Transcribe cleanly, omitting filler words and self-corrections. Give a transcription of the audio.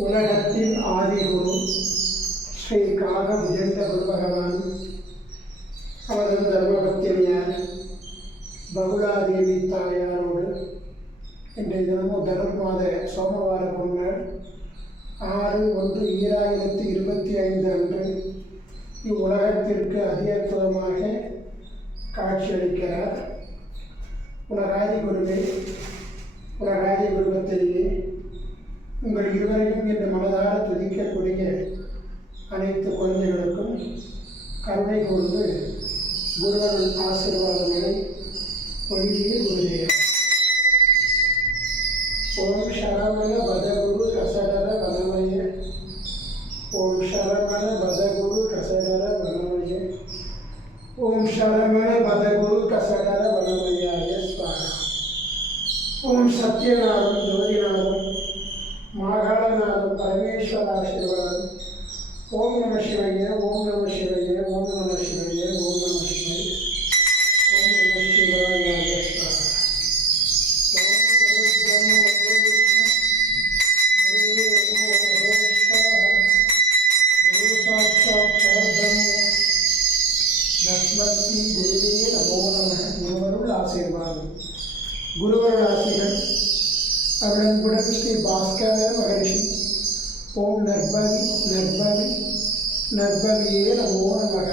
உலகத்தின் ஆதிகுரு ஸ்ரீ காகபுஜண்ட குரு பகவான் அவரது தர்மபத்தினியார் பகுலாதேவி தாயாரோடு இன்றைய தினமும் தனுர்மாத சோமவார பொங்கல் 6/1/2025 அன்று இவ்வுலகத்திற்கு அதிகத்துவமாக காட்சியளிக்கிறார். உலகாதி குருவே, உலகாதி குருவத்திலேயே உங்கள் இருவரையும் என்று மனதார துதிக்கக்கூடிய அனைத்து குழந்தைகளுக்கும் கருணை கூர்ந்து குருவருள் ஆசீர்வாதங்களை பொழியே குருதேவ. ஓம் சரவண பதகுரு கசடர வனமய. ஓம் சரவண பதகுரு கசடர வனமய. ஓம் சரவண பதகுரு கசடர வனமயாய ஸ்வாஹா. ஓம் சத்யநாதம் ஜோதிநாதம் மாகாளநாதம் பரமேஸ்வராசீர்வாதம். ஓம் நம சிவய, ஓம் நம சிவய, ஓம் நம சிவய, ஓம் நம சிவய, ஓம் நம சிவாய ஸ்வாஹா. ஓம் குரு பிரம்ம குரு விஷ்ணு குரு தேவோ மகேஸ்வரः குரு சாட்சாத் பரபிரம்ம தஸ்மை குருவே நமோ நமः. குருவருள் ஆசீர்வாதம். குருவருள் ஆசீர்வாதம் அவனுடன் ஸ்ரீ பாஸ்கர மகரிஷி. ஓம் நர்பவி நர்பவி நர்பவியே நமோ நமः.